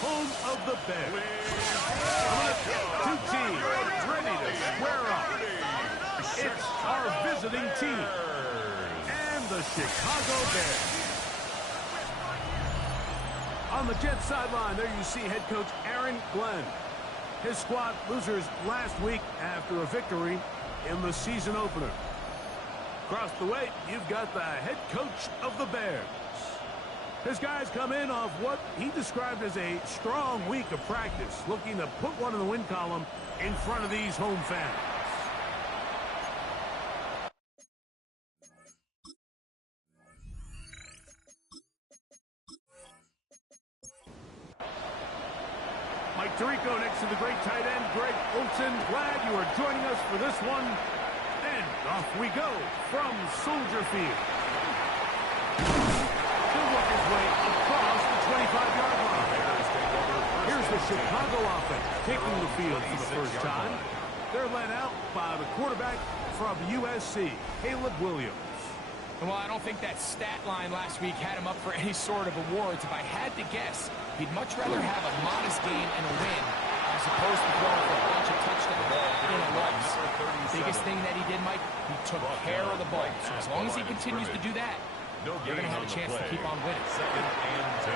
home of the Bears. Two teams ready to square up. It's our visiting team and the Chicago Bears. On the Jets sideline, there you see head coach Aaron Glenn. His squad losers last week after a victory in the season opener. Across the way, you've got the head coach of the Bears. His guys come in off what he described as a strong week of practice, looking to put one in the win column in front of these home fans. Mike Tirico next to the great tight end, Greg Olsen. Glad you are joining us for this one. And off we go from Soldier Field. He'll work his way across the 25-yard line. Here's the Chicago offense taking the field for the first time. They're led out by the quarterback from USC, Caleb Williams. Well, I don't think that stat line last week had him up for any sort of awards. If I had to guess, he'd much rather have a modest game and a win as opposed to throwing for a bunch of touchdowns in a loss. Biggest thing that he did, Mike, he took care of the ball. So as long as he continues to do that, you're going to have a chance to keep on winning. Second and 10.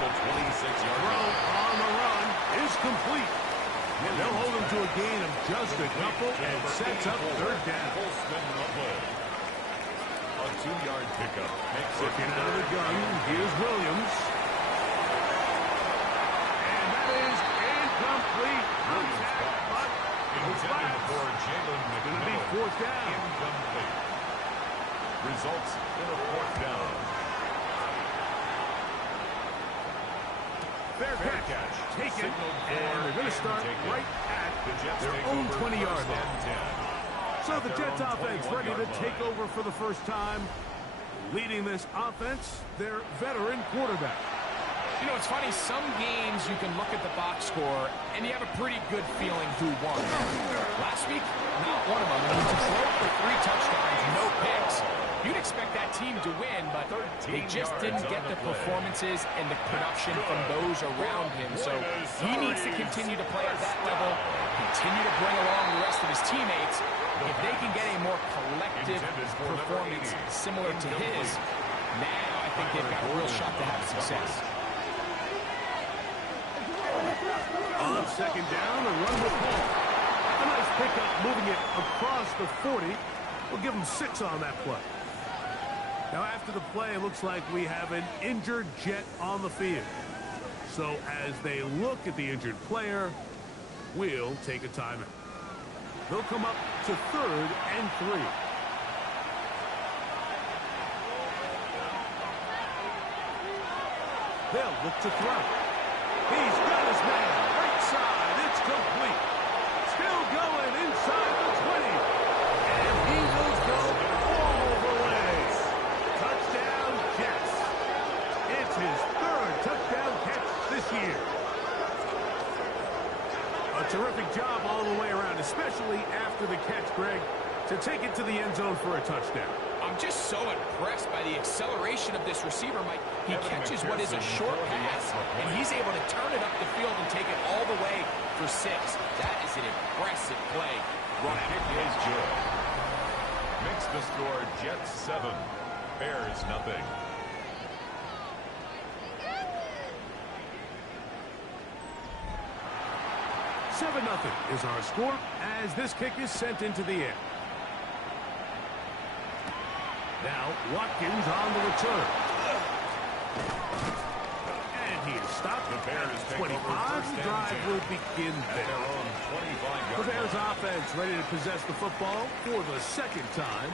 The 26-yard throw on the run is complete. And they'll hold him to a gain of just a couple and sets up third down. A 2-yard pickup. Looking out of the gun, here's Williams. And that is incomplete. But it's going to be fourth down. Incomplete. Results in a fourth down. Fair catch. Taken. And they're going to start right at their own 20-yard line. So the Jets offense ready to take over for the first time. Leading this offense, their veteran quarterback. You know, it's funny, some games you can look at the box score and you have a pretty good feeling who won. Last week, not one of them. He drove for 3 touchdowns, no picks. You'd expect that team to win, but they just didn't get the performances and the production from those around him. So he needs to continue to play at that level, continue to bring along the rest of his teammates. If they can get a more collective performance similar to his, now I think they've got a real shot to have success. On second down, a run with Paul. A nice pickup moving it across the 40. We'll give them 6 on that play. Now after the play, it looks like we have an injured Jet on the field. So as they look at the injured player, we'll take a timeout. They'll come up to 3rd and 3. They'll look to throw. He's got his man. Right side. It's complete. Still going inside the 20. And he will go all the way. Touchdown, Jets. It's his 3rd touchdown catch this year. A terrific job all the way around, especially after the catch, Greg, to take it to the end zone for a touchdown. I'm just so impressed by the acceleration of this receiver, Mike. He catches what is a short pass, and he's able to turn it up the field and take it all the way for 6. That is an impressive play. Run kick is good. Makes the score Jets 7, Bears nothing. Seven 0 is our score as this kick is sent into the air. Now Watkins on the return. And he is stopped at 25. The drive will begin there. The Bears offense ready to possess the football for the second time.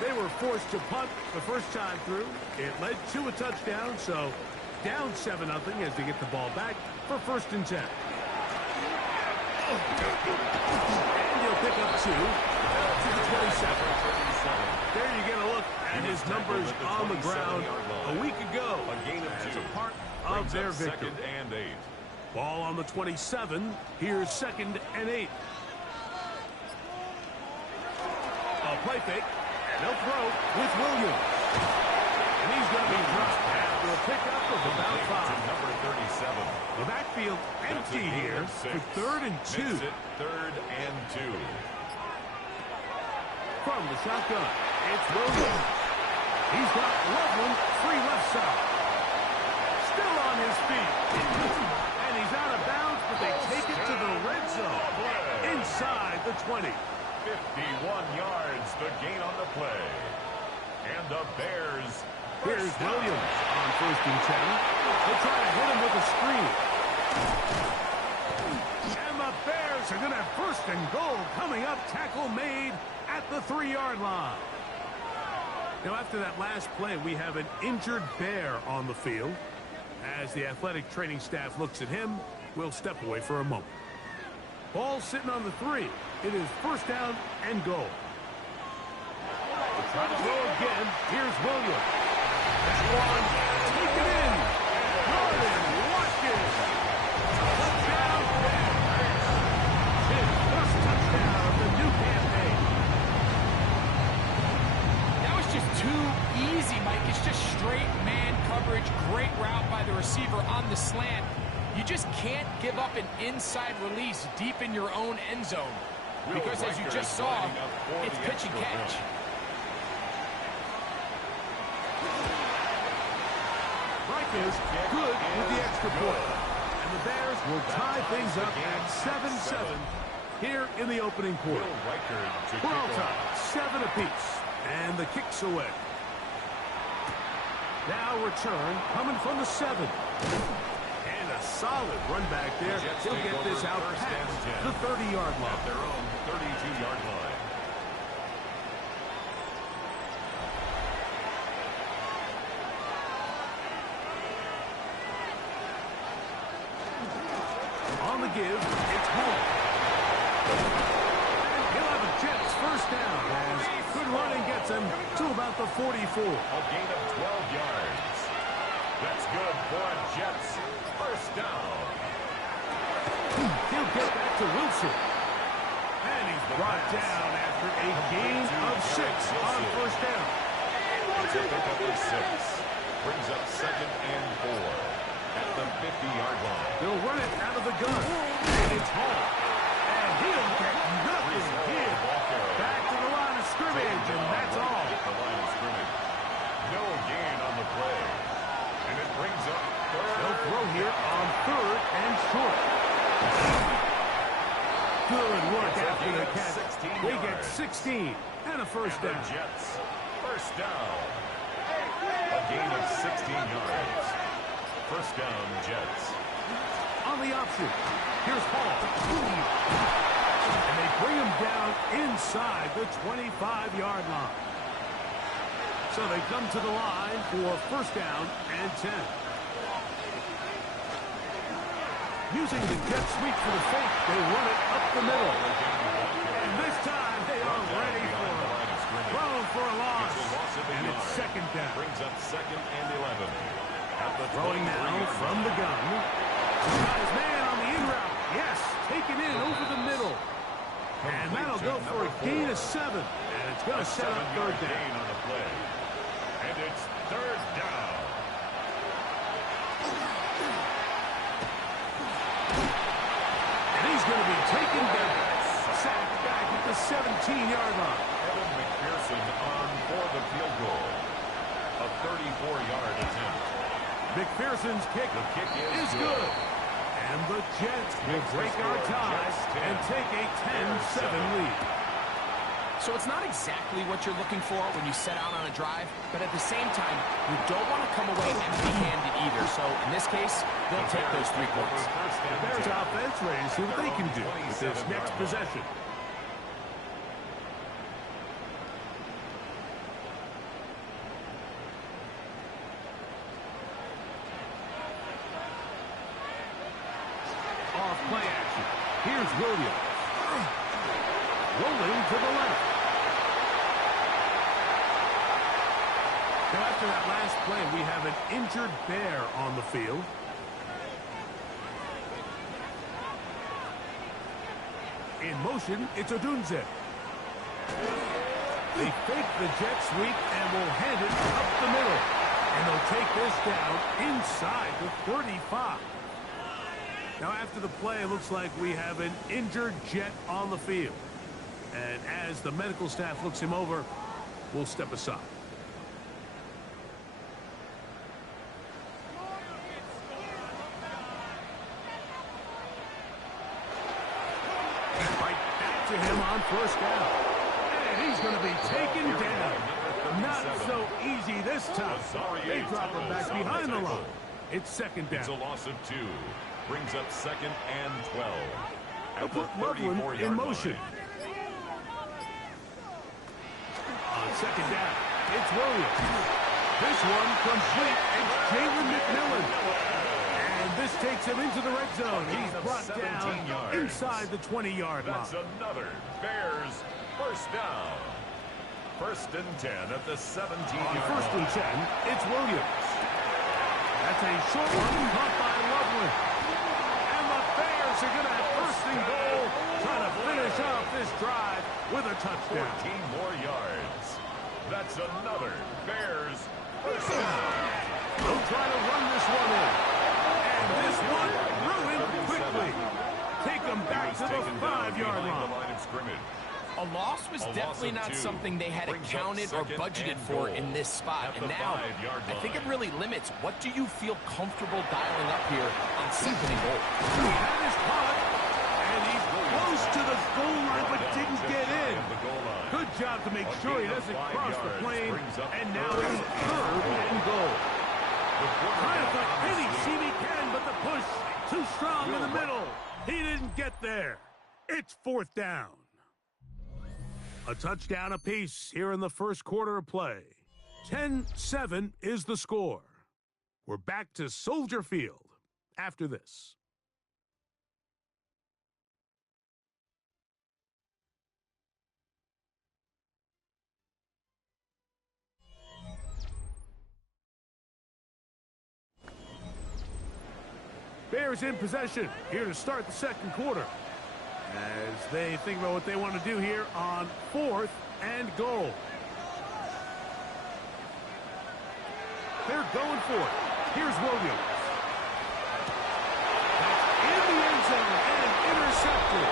They were forced to punt the first time through. It led to a touchdown, so down 7-0 as they get the ball back for 1st and 10. And he'll pick up 2 to the 27. There you get a look at his numbers on the ground a week ago as a part of their victory. 2nd and 8. Ball on the 27. Here's 2nd and 8. A play fake, and they'll throw with Williams. And he's going to be dropped after a pickup of about 5. Number 37. Well, backfield empty here for 3rd and 2. Makes it 3rd and 2. From the shotgun, it's Williams. He's got Loveland free left side. Still on his feet. And he's out of bounds, but they take it to the red zone. Inside the 20. 51 yards, the gain on the play. And the Bears. Here's Williams on 1st and 10. They try to hit him with a screen. And the Bears are going to have 1st and goal coming up. Tackle made at the 3-yard line. Now, after that last play, we have an injured Bear on the field. As the athletic training staff looks at him, we'll step away for a moment. Ball sitting on the 3. It is 1st down and goal. Try to throw again. Here's Williams. That one, take it in. Jordan Watkins. Touchdown, Bears. His first touchdown of the new campaign. That was just too easy, Mike. It's just straight man coverage. Great route by the receiver on the slant. You just can't give up an inside release deep in your own end zone. Because as you just saw, it's pitch and catch. Is good with the extra point. And the Bears will tie things up at 7-7 here in the opening quarter. We're all tied, 7 apiece. And the kick's away. Now return coming from the 7. And a solid run back there. He'll get this out past the 30-yard line. At their own 32-yard line. On the give, it's Hall. And he'll have a Jets 1st down as good running gets him to about the 44. A gain of 12 yards. That's good for a Jets 1st down. He'll get back to Wilson. And he's brought down after a gain of 6 on 1st down. It's a pick up of 6. Brings up 2nd and 4. At the 50-yard line. They'll run it out of the gun. And it's Hall. And he'll get nothing here. Back to the line of scrimmage, and that's all. The line of scrimmage. No gain on the play. And it brings up 3rd. They'll throw here on 3rd and short. Good work after the catch. They get 16 and a 1st down. Jets 1st down. A gain of 16 yards. 1st down, Jets. On the option, here's Hall. And they bring him down inside the 25-yard line. So they come to the line for 1st down and 10. Using the jet sweep for the fake, they run it up the middle. And this time they are ready for it. Thrown for a loss. And it's 2nd down. Brings up 2nd and 11. Throwing now from the gun. Got his man on the in route. Yes, taken in over the middle. And that'll go for a gain of 7. And it's going to set up 3rd down. On the play. And it's 3rd down. And he's going to be taken down. Sacked back at the 17-yard line. Evan McPherson on for the field goal. A 34-yard attempt. McPherson's kick is good. And the Jets will break our ties and take a 10-7 lead. So it's not exactly what you're looking for when you set out on a drive, but at the same time, you don't want to come away empty-handed either. So in this case, they'll take those 3 points. The Bears offense ready to see what they can do with this next possession. Off play action. Here's Williams. Rolling to the left. Now after that last play, we have an injured Bear on the field. In motion, it's Odunze. They fake the jet sweep and will hand it up the middle. And they'll take this down inside the 35. Now, after the play, it looks like we have an injured Jet on the field. And as the medical staff looks him over, we'll step aside. Right back to him on first down. And he's going to be taken down. Not so easy this time. They drop him back behind the line. It's second down. It's a loss of 2. Brings up second and 12. They'll put Loveland in motion. On second down, it's Williams. This one complete. It's Jalen McMillan. And this takes him into the red zone. He's brought down inside the 20-yard line. That's another Bears first down. First and 10 at the 17-yard line. On first and 10, it's Williams. That's a short one caught by Loveland. And the Bears are going to have first and goal, trying to finish off this drive with a touchdown. 14 more yards. That's another Bears first down. They'll try to run this one in. And this one ruined quickly. Take them back to the 5-yard line. A loss was definitely not something they had accounted or budgeted for in this spot. And now, I think it really limits what do you feel comfortable dialing up here on second and goal. He had his punt, and he's close to the goal line but didn't get in. Good job to make sure he doesn't cross the plane, and now it's third and goal. Trying to any seam he can, but the push too strong in the middle. He didn't get there. It's fourth down. A touchdown apiece here in the first quarter of play. 10-7 is the score. We're back to Soldier Field after this. Bears in possession here to start the second quarter, as they think about what they want to do here on fourth and goal. They're going for it. Here's Williams. That's in the end zone and intercepted.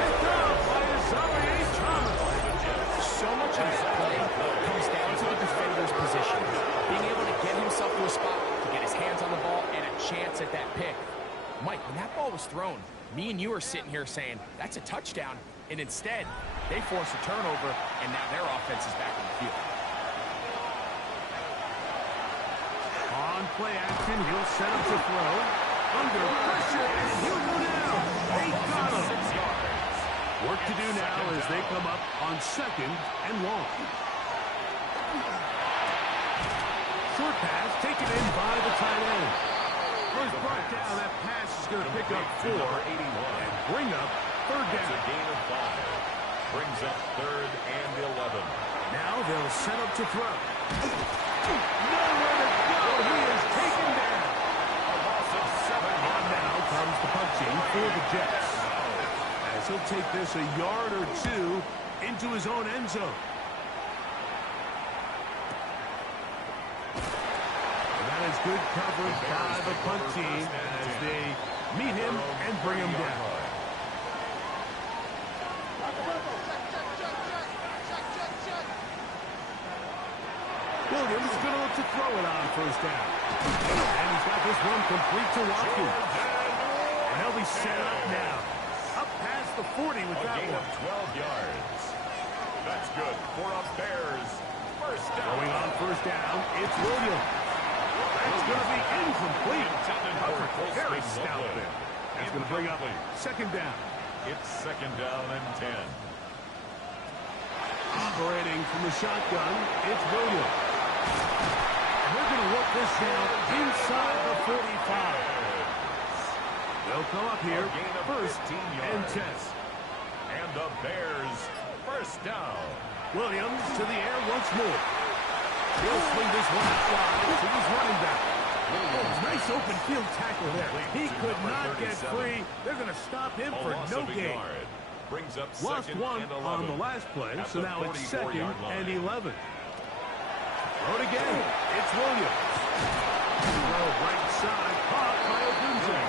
Picked up by Isaiah Thomas. So much of this play comes down to the defender's position. Being able to get himself to a spot, to get his hands on the ball, and a chance at that pick. Mike, when that ball was thrown, me and you are sitting here saying, that's a touchdown. And instead, they force a turnover, and now their offense is back on the field. On play action, he'll set up to throw. Under pressure, and he'll go down. They got him. 6 yards. Work to do now as they come up on second and long. Short pass taken in by the tight end. First brought down, that pass is going to pick up 4 and bring up third It's down. a gain of 5. Brings up third and 11. Now they'll set up to throw. Nowhere to go. He is taken down. A loss of 7. On now comes the punching for the Jets, as he'll take this a yard or 2 into his own end zone. And that is good coverage by the punt team as they meet him and bring him down. Williams is going to look to throw it on first down. And he's got this one complete to Watkins. And he'll be set up now. Up past the 40 with A that gain one. of 12 yards. That's good for a Bears first down. Going on first down, it's Williams. That's going to be incomplete. Coverage very stout there. That's going to bring up second down. It's second down and 10. Operating from the shotgun, it's Williams. And they're going to work this down inside the 45. They'll come up here first and 10. And the Bears first down. Williams to the air once more. He'll swing this one out wide to his running back. Nice open field tackle there. He could not get free. They're going to stop him for no gain. Brings up Lost second one and 11. on the last play, At so the now it's 44 second yard line. and 11. Throw it again. It's Williams. Throw right side, caught by Odunze.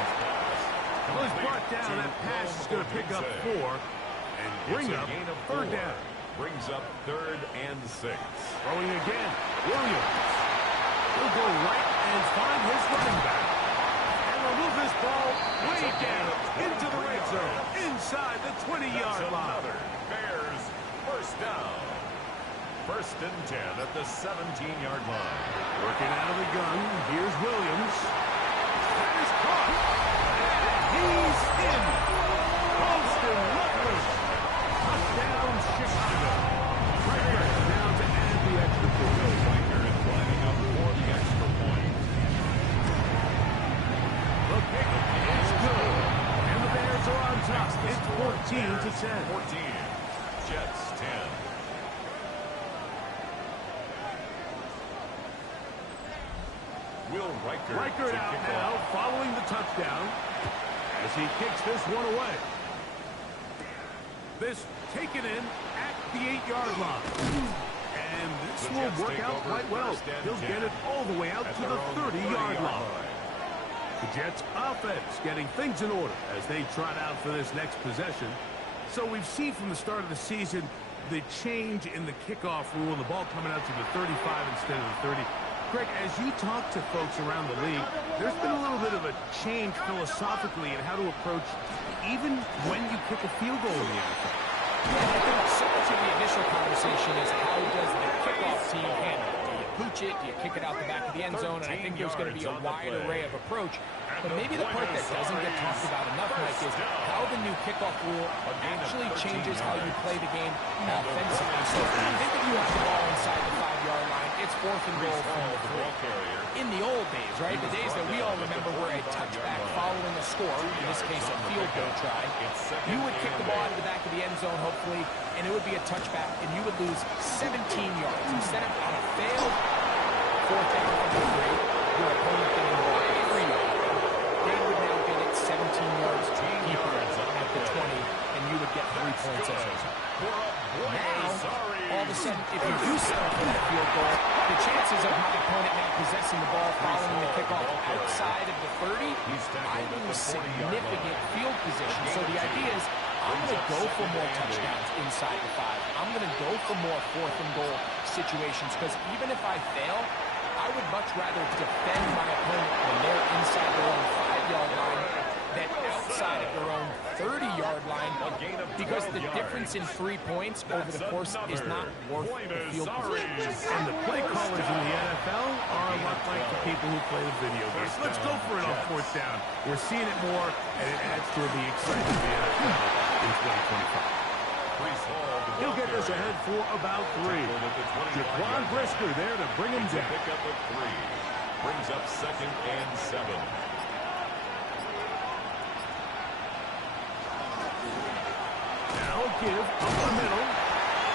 down. That pass is going to pick up 4 and bring up third down. Brings up 3rd and 6. Throwing again. Williams. He'll go right and find his running back. And will move this ball way down into the red zone. Inside the 20-yard line. Bears first down. 1st and 10 at the 17-yard line. Working out of the gun. Here's Williams. That is caught. And he's in. Austin Butler. Touchdown, Chicago. Riker down to add the extra point. Riker is lining up for the extra point. The kick is good. And the Bears are on top. It's 14-10. 14. Jets 10. Will Riker to out kick now, off. following the touchdown, as he kicks this one away. This taken in at the 8-yard line. And this The will Jets work take out over quite well. 1st and He'll 10 get it all the way out at to their the own 30-yard line. line. The Jets offense getting things in order as they trot out for this next possession. So we've seen from the start of the season the change in the kickoff rule, the ball coming out to the 35 instead of the 30. Greg, as you talk to folks around the league, there's been a little bit of a change philosophically in how to approach even when you kick a field goal in the NFL. Yeah, I think so much of the initial conversation is how does the kickoff team handle it? Do you pooch it? Do you kick it out the back of the end zone? And I think there's going to be a wide array of approach. But maybe the part that doesn't get talked about enough, Mike, is how the new kickoff rule actually changes how you play the game offensively. So I think if you have the ball inside the 5-yard line, it's 4th and goal from the 3. In the old days, right, the days that we all remember were a touchback following a score, in this case a field goal try, you would kick the ball out of the back of the end zone, hopefully, and it would be a touchback, and you would lose 17 yards. Instead of on a failed 4th down from the 3, your opponent getting 3 yards. They would now get it 17 yards deeper at the 20, and you would get 3 points as a result. Now, all of a sudden, if you do settle for that field goal, the chances of my opponent now possessing the ball following the kickoff outside of the 30, I lose significant field position. So the idea is I'm going to go for more touchdowns inside the 5. I'm going to go for more 4th and goal situations because even if I fail, I would much rather defend my opponent when they're inside their own 5-yard line than outside of their own 30-yard line because the difference in 3 points over the course is not worth the field position. And the play callers in the NFL are a lot like the people who play the video games. Let's go for it on 4th down. We're seeing it more, and it adds to the excitement of the NFL in 2025. He'll get this ahead for about 3. Jaquan Brisker there to bring him down. Pick up at 3. Brings up 2nd and 7. Now give up the middle.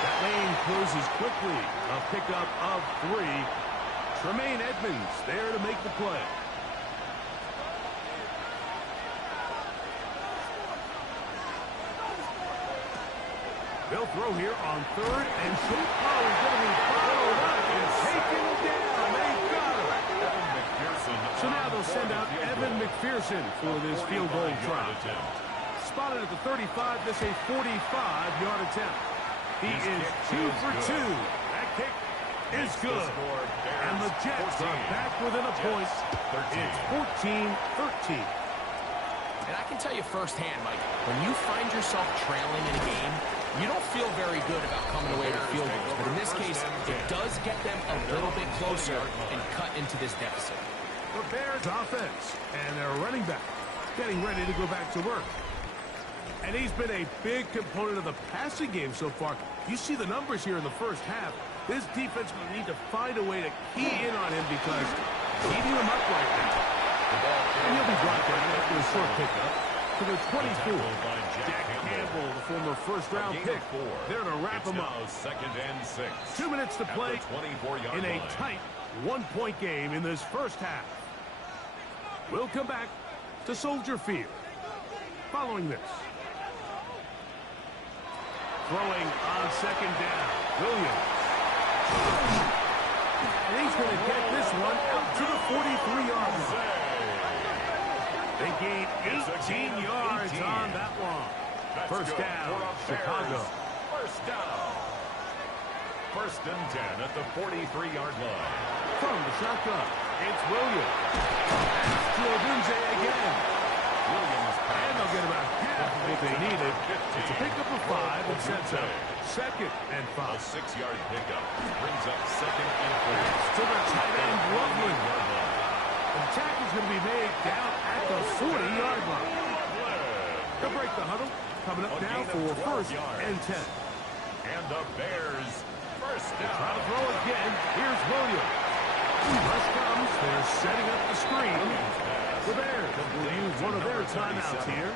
That lane closes quickly. A pickup of 3. Tremaine Edmonds there to make the play. They'll throw here on 3rd and short. Oh, he's going to be followed up and taken down. They got him. So now they'll send out Evan McPherson for this field goal try. Spotted at the 35. This a 45-yard attempt. He is 2 for 2. That kick is good. And the Jets are back within a point. It's 14-13. And I can tell you firsthand, Mike, when you find yourself trailing in a game, you don't feel very good about coming away with field goals. But in this case, it does get them a little bit closer and cut into this deficit. The Bears offense and their running back getting ready to go back to work. And he's been a big component of the passing game so far. You see the numbers here in the first half. This defense will need to find a way to key in on him because eating him up right now. And he'll be brought down after a short pickup to the 24. Jack Campbell, the former first-round pick, there to wrap him up. 2nd and 6. 2 minutes to play in a tight one-point game in this first half. We'll come back to Soldier Field following this. Throwing on 2nd down, Williams. And he's going to get this one out to the 43-yard line. They gained 18 yards on that one. First down, Chicago. First down. First and 10 at the 43-yard line. From the shotgun, it's Williams. To Odunze again. Williams And they'll get about half of what they needed. It's a pickup of 5 and sets up second and A 5. 6-yard pickup brings up second and 4. To the tight end, Loveland. The tackle's going to be made down at the 40-yard line. They'll break the huddle. Coming up now for first and 10. And the Bears first down. Try to throw again. Here's Williams. Rush comes. They're setting up the screen. The Bears will use one of their timeouts here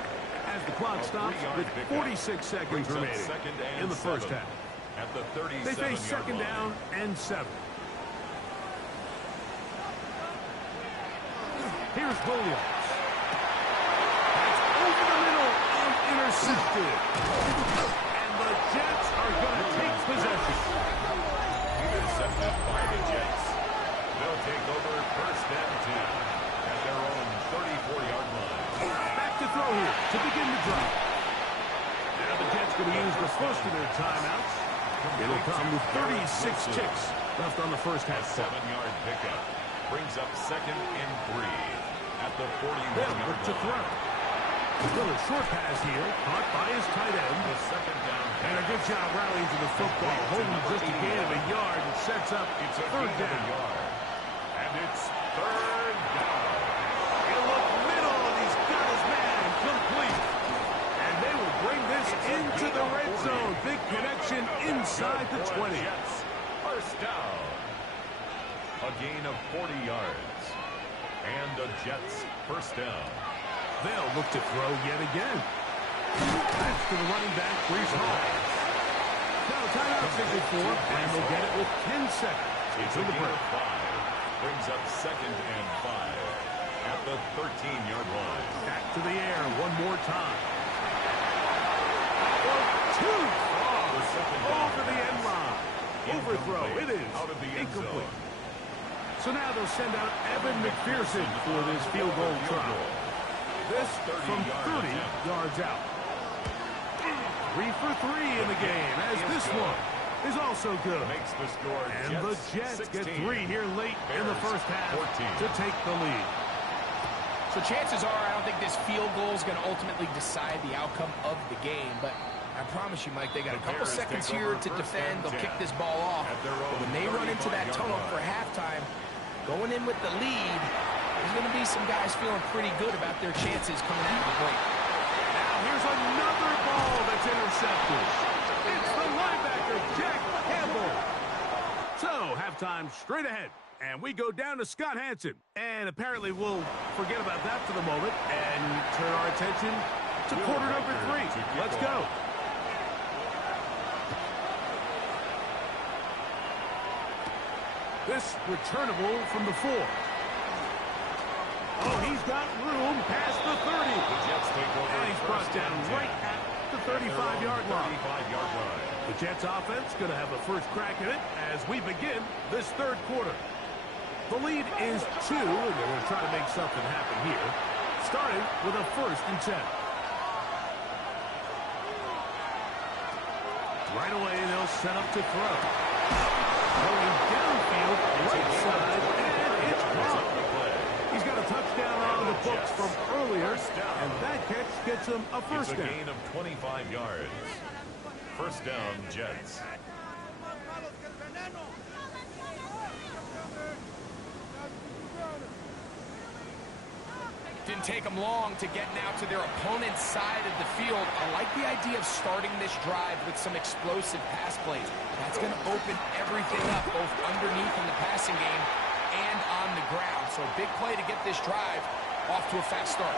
as the clock stops with 46 seconds remaining in the first half. At the 37-yard They face second down and 7. Here's Williams. That's over the middle and intercepted. And the Jets are going to take possession. Intercepted by the Jets. They'll take over first and 10 at their own 34-yard line. Back to throw here to begin the drive. Now the Jets going to use the first of their timeouts. It'll come with 36 ticks left on the first half. 7-yard pickup brings up second and 3 at the 41-yard line. To throw. Still a short pass here, caught by his tight end. The second down. And a good job rallying to the football, holding just a gain of a yard and sets up It's a third gain of a down. yard. And it's third down. He'll look middle, and he's got his man complete. And they will bring this into the red zone. Big connection inside the 20. Jets first down. A gain of 40 yards. And the Jets first down. They'll look to throw yet again. That's to the running back, Breece Hall. Now timeout signal for, and they'll get it with 10 seconds. It's a the gain break. of 5. Brings up second and 5 at the 13-yard line. Back to the air one more time. Too far. Over the end line. Overthrow. It is Out of the end incomplete. zone. So now they'll send out Evan McPherson for this field goal try. This from 30 yards out. 3 for 3 in the game, as this one is also good. Makes the score. And the Jets 16. get 3 here late in the first half 14. to take the lead. So chances are I don't think this field goal is going to ultimately decide the outcome of the game, but I promise you, Mike, they got a couple seconds here to defend. They'll kick this ball off. But when they run into that tunnel for halftime, going in with the lead, there's going to be some guys feeling pretty good about their chances coming out of the break. Now here's another ball that's intercepted. It's the linebacker, Jack Campbell. So, halftime straight ahead. And we go down to Scott Hanson. And apparently we'll forget about that for the moment and turn our attention to quarter number 3. Let's go. This returnable from the 4. Oh, he's got room past the 30. The Jets take over. And he's brought down right at the 35-yard line. 35-yard line. The Jets offense going to have a first crack at it as we begin this third quarter. The lead is 2, and they're going to try to make something happen here, starting with a first and 10. Right away, they'll set up to throw. Going downfield, right side, and it's caught. He's got a touchdown on the books from earlier, and that catch gets him a first down. It's a gain of 25 yards. First down, Jets. Didn't take them long to get now to their opponent's side of the field. I like the idea of starting this drive with some explosive pass plays. That's going to open everything up, both underneath in the passing game and on the ground. So a big play to get this drive off to a fast start.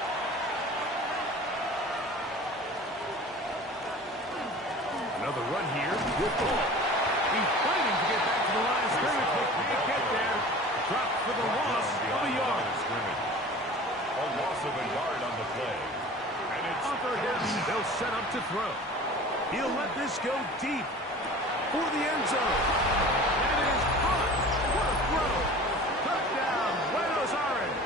Another run here with the ball. He's fighting to get back to the line of scrimmage, but can't get there. Dropped for the loss of a yard. A loss of a yard on the play. And it's Upper down. They'll set up to throw. He'll let this go deep for the end zone. And it is caught. What a throw. Touchdown, Buenos Aires.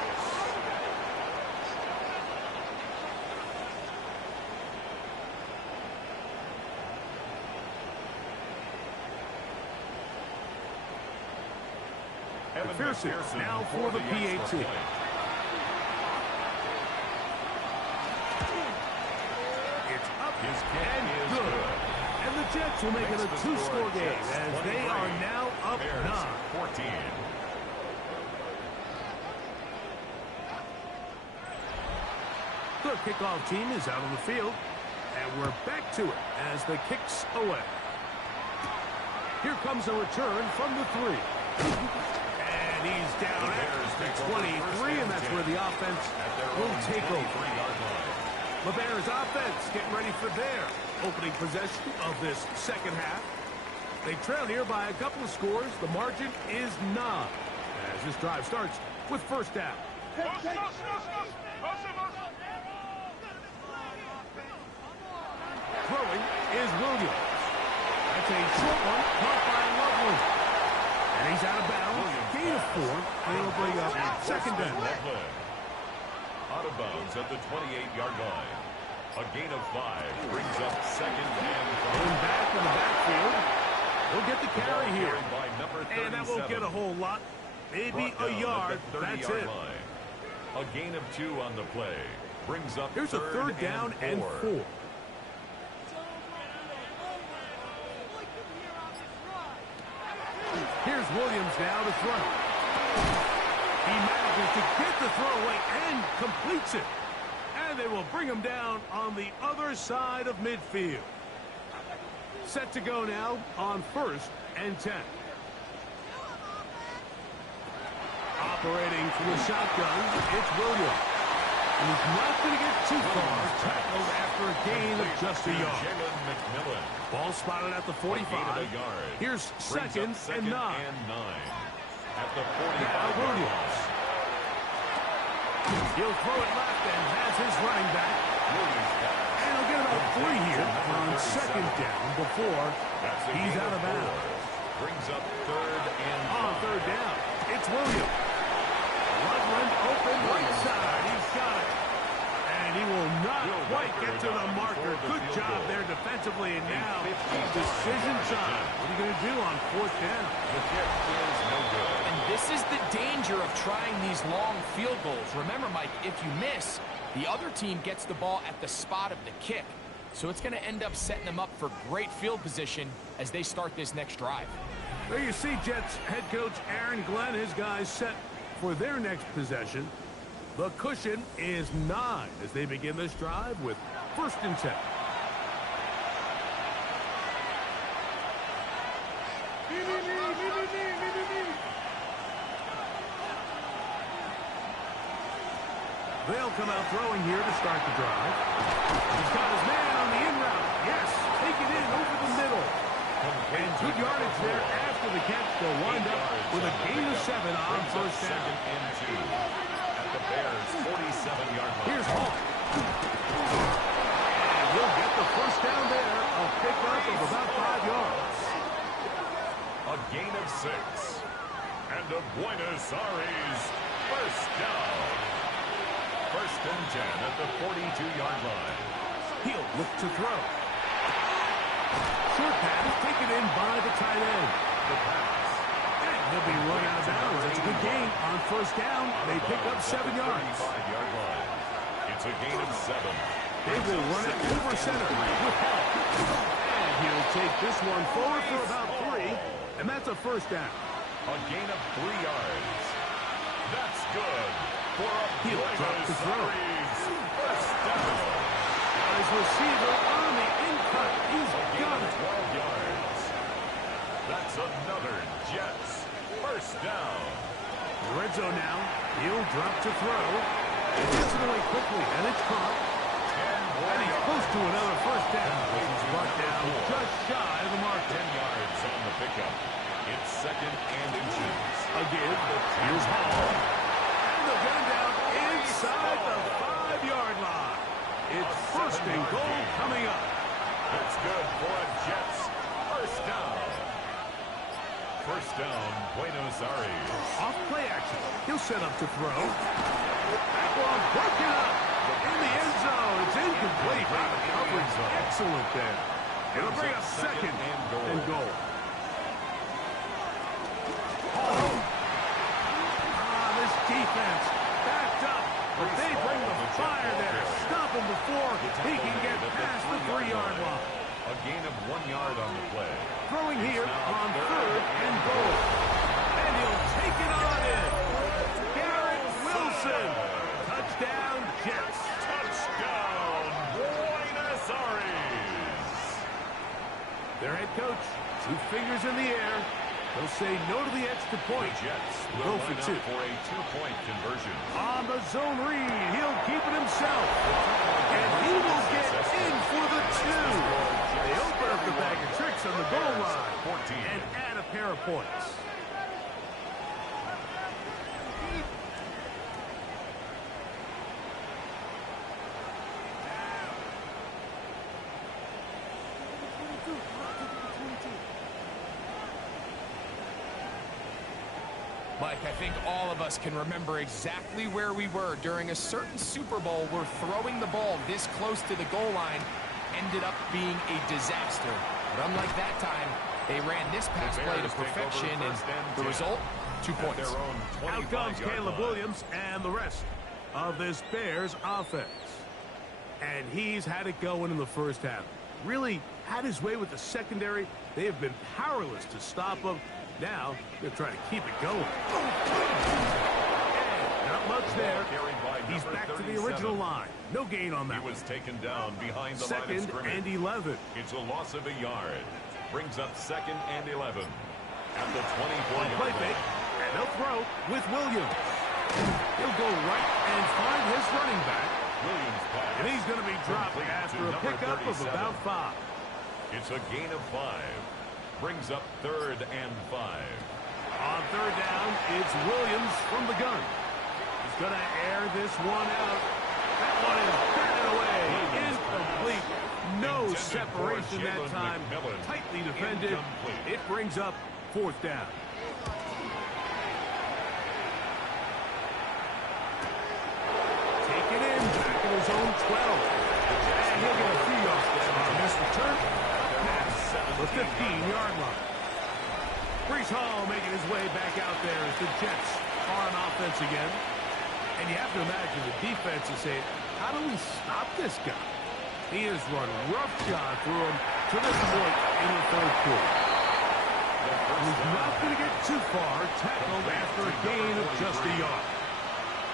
McPherson now for the PAT. It's up and good. And the Jets will make it a two-score game as they are now up 9. 14. The kickoff team is out on the field, and we're back to it as the kick's away. Here comes a return from the 3. And he's down at the 23, and that's where the offense will take over. The Bears offense getting ready for their opening possession of this second half. They trail here by a couple of scores. The margin is 9 as this drive starts with first down. Throwing is Williams. That's a short one, caught by Loveland. And he's out of bounds. Gain of 4, and it'll bring up second down. Out of bounds at the 28-yard line. A gain of 5 brings up second and 5. Going back in the backfield. He'll get the carry here. And that won't get a whole lot. Maybe a yard. That's it. A gain of 2 on the play. Brings up here's a third down and 4. Here's Williams now to throw. He manages to get the throw away and completes it. And they will bring him down on the other side of midfield. Set to go now on 1st and 10. Operating from the shotgun, it's Williams. He's not going to get too far. Tackled after a gain of just a yard. Ball spotted at the 45. Here's second and 9. At the 45. Williams. He'll throw it left and has his running back. And he'll get about 3 here on second down before he's out of bounds. Brings up third and on third down. It's Williams. Loveland open right side. He's got it. And he will not quite get to the marker. Good job there defensively. And now decision time. What are you going to do on 4th down? The kick is no good. And this is the danger of trying these long field goals. Remember, Mike, if you miss, the other team gets the ball at the spot of the kick. So it's going to end up setting them up for great field position as they start this next drive. There you see Jets head coach Aaron Glenn, his guys set for their next possession. The cushion is 9 as they begin this drive with 1st and 10. They'll come out throwing here to start the drive. He's got his man on the in route. Yes, take it in over the middle. And good yardage there after the catch. They'll wind up with a gain of 7 on 1st down. Second and 2 at the Bears' 47-yard line. Here's Hall. And he'll get the first down there. A pickup of about 5 yards. A gain of 6. And a Buenos Aires first down. 1st and 10 at the 42-yard line. He'll look to throw. Short pass taken in by the tight end. The pass. And he'll be run out of bounds. It's a good gain on 1st down. They pick up 7 yards. 35-yard line. It's a gain of 7. They will run it over center with Hall. And he'll take this one forward for about 3. And that's a 1st down. A gain of 3 yards. That's good for a He'll drop the throw. First down. His receiver on the in-cut. He's got it. 12 yards. That's another Jets first down. Red zone now. He'll drop to throw. He gets it away quickly, and it's caught. And he's close to another 1st down. He's brought down just shy of the mark. 10 yards on the pickup. It's 2nd and inches. Again, here's Hall. And they'll get him down inside the 5-yard line. It's 1st and goal coming up. That's good for a Jets first down. First down, Buenos Aires. Off play action. He'll set up to throw. That ball broken up in the end zone. It's incomplete. Coverage excellent there. It'll bring up 2nd and goal. before he can get past the 3-yard line. A gain of 1 yard on the play. Throwing here on 3rd and goal. And he'll take it on in. Garrett Wilson. Touchdown, Jets. Touchdown, Buenos Aires. Their head coach, 2 fingers in the air. He'll say no to the extra point. The Jets Go will for line 2. up for a 2-point conversion. On the zone read, he'll keep it himself. And he will get in for the 2. They open up the bag of tricks on the goal line and add a pair of points. Mike, I think all of us can remember exactly where we were during a certain Super Bowl where throwing the ball this close to the goal line ended up being a disaster. But unlike that time, they ran this pass play to perfection, and the result, 2 points. Out comes Caleb Williams and the rest of this Bears offense. And he's had it going in the first half. Really had his way with the secondary. They have been powerless to stop him. Now, they're trying to keep it going. And not much there. He's back to the original line. No gain on that. He was taken down behind the line of Second scrimmage. and 11. It's a loss of a yard. Brings up 2nd and 11. At the 24-yard Play line. fake, and they'll throw with Williams. He'll go right and find his running back. Williams pass. And he's going to be dropped Complete after to a number pickup of 37. about 5. It's a gain of 5. Brings up 3rd and 5. On 3rd down, it's Williams from the gun. He's going to air this one out. That one is batted away. Incomplete. No Intended separation for that Jalen time. McMillan. Tightly defended. Incomplete. It brings up 4th down. Take it in. Back in his own 12. And he'll get a few yards on this return. The 15-yard line. Breece Hall making his way back out there as the Jets are on offense again. And you have to imagine the defense is saying, how do we stop this guy? He has run roughshod through him to this point in the 3rd quarter. He's not going to get too far, tackled after a gain of just a yard.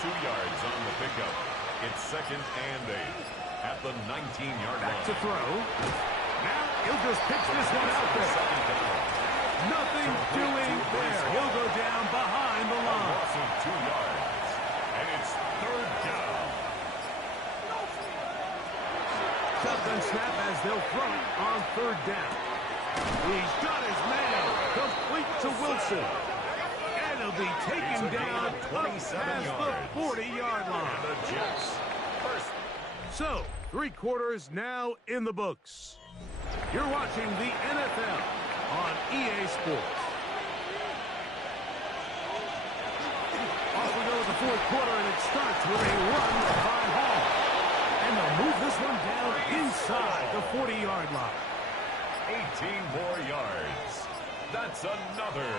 2 yards on the pickup. It's 2nd and 8. At the 19-yard line. Back to throw. Now he'll just pitch this one out there. Nothing doing there. He'll go down behind the line. Loss of 2 yards. And it's 3rd down. Shotgun snap as they'll throw it on 3rd down. He's got his man. Complete to Wilson. And he'll be taken down up past the 40-yard line. And the Jets first. So, 3 quarters now in the books. You're watching the NFL on EA Sports. Off we go with the 4th quarter, and it starts with a run by Hall. And they'll move this one down inside the 40-yard line. 18 more yards. That's another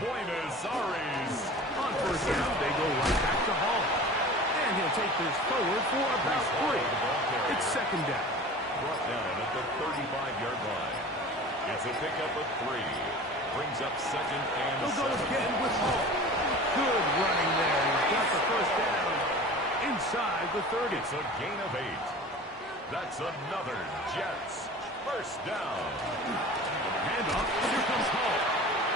Buenos Aires. On 1st down, they go right back to Hall. And he'll take this forward for about 3. It's 2nd down. Brought down at the 35-yard line. It's a pickup of 3. Brings up 2nd and He'll go 7. again with Hall. Good running there. He's got the 1st down inside the 30. It's a gain of 8. That's another Jets 1st down. Handoff. Here comes Hall.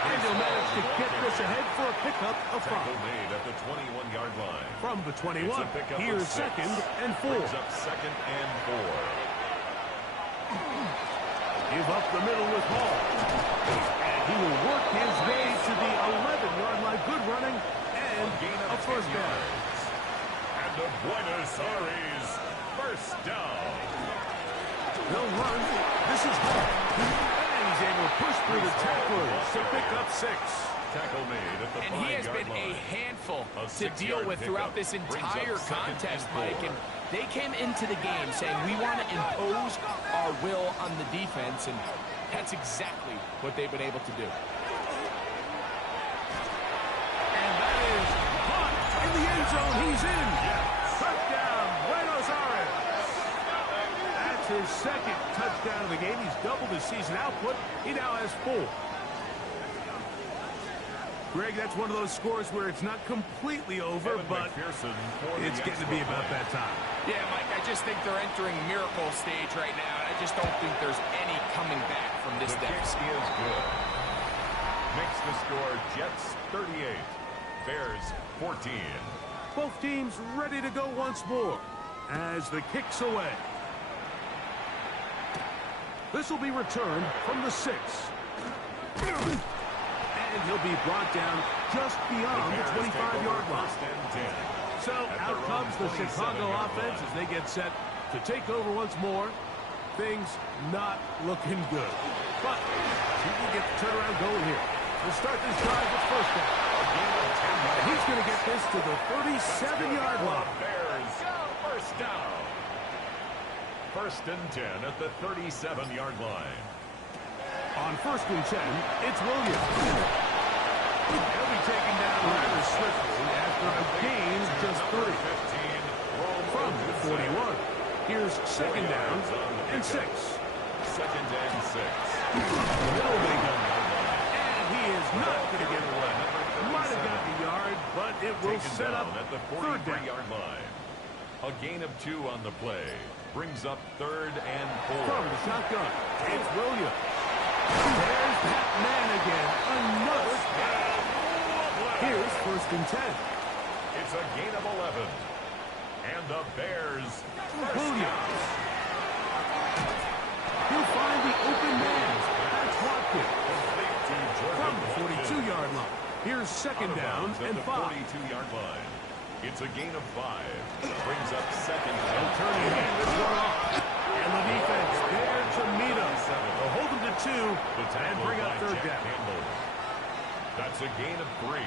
And he'll manage to get this ahead for a pickup of 5. Tackle made at the 21-yard line. From the 21, It's a pickup of here's 6. 2nd and 4. Brings up 2nd and 4. Give up the middle with Hall. And he will work his way to the 11-yard line. Good running and Gain a of 1st 10 down. yards. And the Buenos Aires 1st down. They'll run. This is Hall. And he's able to push through the tacklers to pick up 6. Tackle made at the And he has 5-yard been a line. handful A to deal 6-yard with throughout pickup. this Brings up entire 2nd contest, and 4. Mike. And they came into the game saying, we want to impose our will on the defense. And that's exactly what they've been able to do. And that is caught in the end zone. He's in. Touchdown, Buenos Aires. his second touchdown of the game. He's doubled his season output. He now has 4. Greg, that's one of those scores where it's not completely over, but it's getting to be about that time. Yeah, Mike, I just think they're entering miracle stage right now, and I just don't think there's any coming back from this deficit. Kick is good. Makes the score Jets 38, Bears 14. Both teams ready to go once more as the kick's away. This will be returned from the 6. And he'll be brought down just beyond the 25-yard line. So out comes the Chicago offense as they get set to take over once more. Things not looking good. But he can get the turnaround going here. We'll start this drive with first down. And he's going to get this to the 37-yard line. Bears, first down. First and 10 at the 37-yard line. On first and 10, it's Williams. He'll be taken down rather swiftly after a gain of just 3. From the 41. Here's second down and 6. Second and 6. Middle makeup. And he is not going to get away. Might have gotten a yard, but it will set up at the third down. 43-yard line. A gain of 2 on the play. Brings up third and 4. From the shotgun, it's Williams. There's that man again. Another pass. Here's first and 10. It's a gain of 11. And the Bears Williams. He'll find the open man. That's Watkins. From the 42-yard line. Here's second down and 5. 42-yard line. It's a gain of 5. Brings up second down. They'll turn and hand this one off. And the defense there to meet him. They'll hold him to 2 and bring up third down. That's a gain of 3.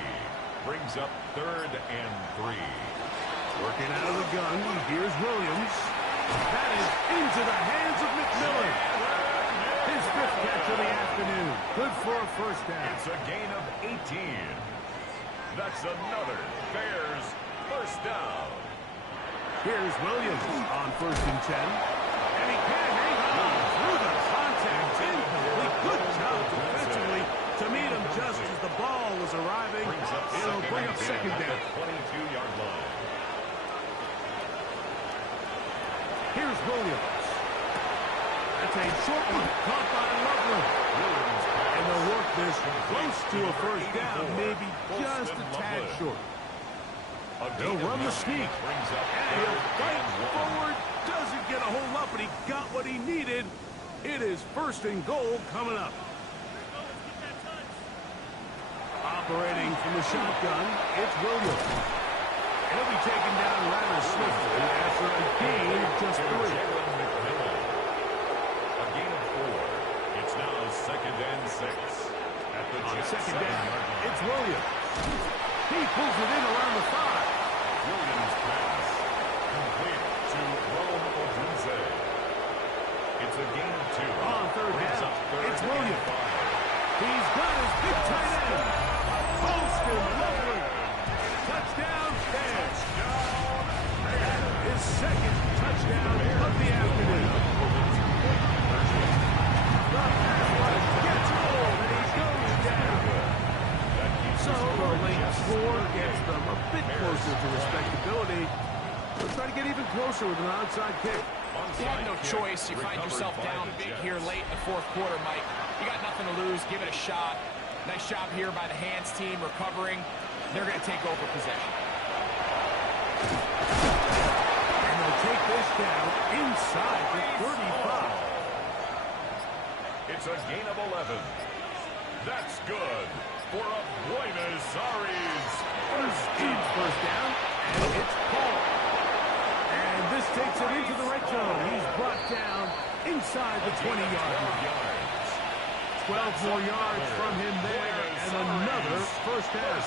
Brings up third and 3. Working out of the gun, here's Williams. That is into the hands of McMillan. His 5th catch of the afternoon. Good for a first down. It's a gain of 18. That's another Bears first down. Here's Williams on first and 10. And he can't hang on through the contact. Incomplete. Good job defensively to meet him just as the ball was arriving. It'll bring up second down. 22-yard line. Here's Williams. That's a short one caught by Loveland. And they'll work this close to a first down, maybe just a tad short. They'll run the sneak. And he'll fight forward. Doesn't get a hold up, but he got what he needed. It is first and goal coming up. Operating from the shotgun, it's Williams. He'll be taken down rather swiftly after a gain of just 3. A gain of 4. It's now second and 6. At the On second down, it's line. Williams. He pulls it in around the 5. Williams pass. Complete to Rome Odunze. It's a gain of 2. On third Brings down, up third it's and Williams. 5. He's got his big tight end. Posted lovely. Touchdown, Bears. His second touchdown of the afternoon. The pass rush gets old and he goes down. So the late score gets them a bit closer to respectability. They'll try to get even closer with an onside kick. You have no choice. You find yourself down big here late in the 4th quarter, Mike. You got nothing to lose. Give it a shot. Nice job here by the Hands team recovering. They're going to take over possession. And they'll take this down inside the 35. It's a gain of 11. That's good for a Buenos Aires First down, and it's Paul. And this takes it into the red zone. He's brought down inside the 20-yard line. 12 more yards from him there, and another first down.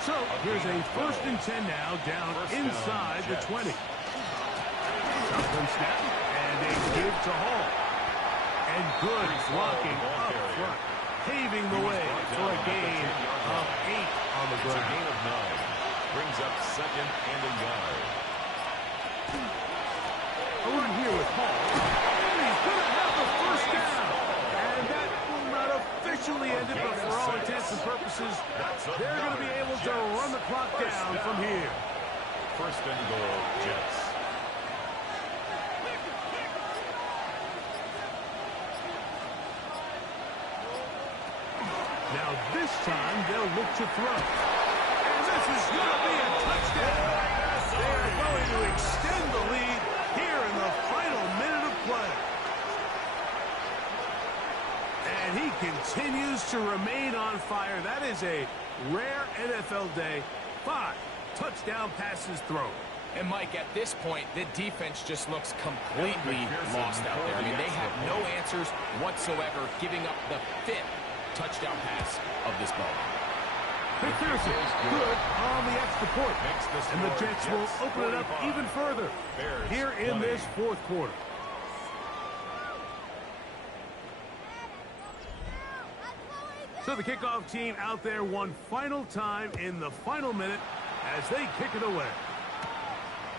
So here's a first and 10 now, down inside the 20. Shotgun snap, and a give to Hall. And good blocking up front, paving the way for a gain of 8 on the It's a ground. gain of 9. Brings up second and a yard. A run here with Hall. officially ended, but for all intents and purposes, they're going to be able to run the clock down from here. First and goal, Jets. Now this time they'll look to throw. And this is going to be a touchdown. They're going to extend the lead here in the final minute of play. And he continues to remain on fire. That is a rare NFL day. 5 touchdown passes thrown. And, Mike, at this point, the defense just looks completely lost out there. I mean, they have no answers whatsoever, giving up the 5th touchdown pass of this ball. McPherson, good on the extra point. And the Jets will open it up even further here in this fourth quarter. So the kickoff team out there one final time in the final minute as they kick it away.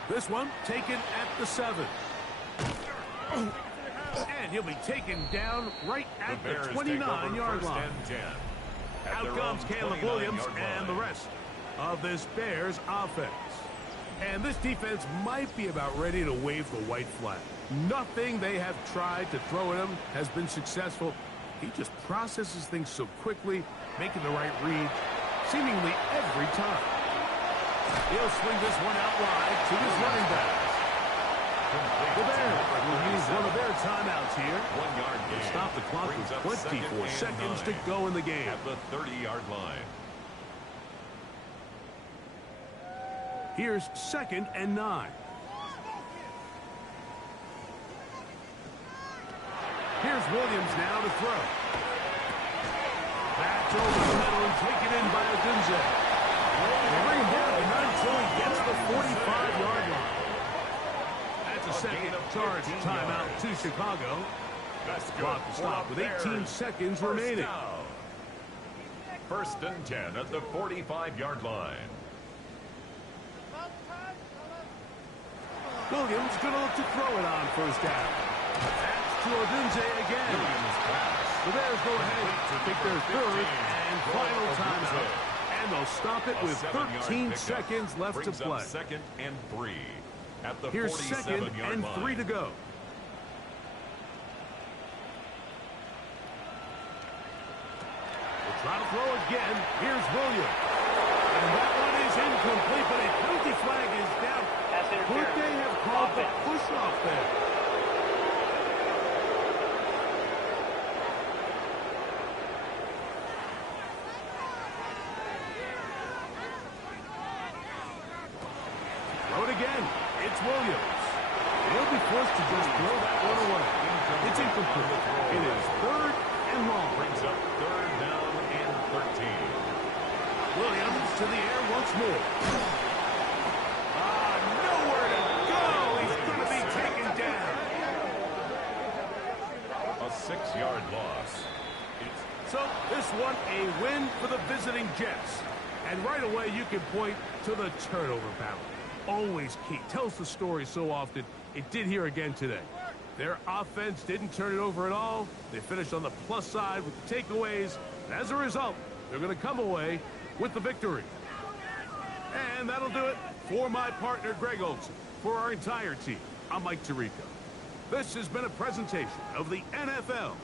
This one taken at the 7. And he'll be taken down right at the 29-yard line. Out comes Caleb Williams and the rest of this Bears offense. And this defense might be about ready to wave the white flag. Nothing they have tried to throw at him has been successful. He just processes things so quickly, making the right read seemingly every time. He'll swing this one out wide to his running back. The Bears will use one of their timeouts here. 1 yard gain. Stop the clock with 24 seconds to go in the game. At the 30-yard line. Here's 2nd and 9. Here's Williams now to throw. Back over the middle and taken in by Odunze. They bring him down to 9 until he gets the 45-yard line. That's a second charge timeout to Chicago. Clock to stop with 18 seconds remaining. First and 10 at the 45-yard line. Williams going to look to throw it on first down. That's to Odunze again. The Bears go ahead to take their 3rd and final timeout. And they'll stop it with 13 seconds left to play. 2nd and 3 at the Here's 2nd and 3 to go. We'll try to throw again. Here's Williams. And that one is incomplete, but a penalty flag is down. Could they have called the push-off there? Throw it again. It's Williams. He'll be forced to just throw that one away. It's incomplete. It is 3rd and long. Brings up 3rd down and 13. Williams to the air once more. Nowhere to go. He's going to be taken down. A 6-yard loss. So this one a win for the visiting Jets. And right away you can point to the turnover battle. Always key. Tells the story so often. It did here again today. Their offense didn't turn it over at all. They finished on the plus side with the takeaways. And as a result, they're going to come away with the victory. And that'll do it for my partner, Greg Olson. For our entire team, I'm Mike Tirico. This has been a presentation of the NFL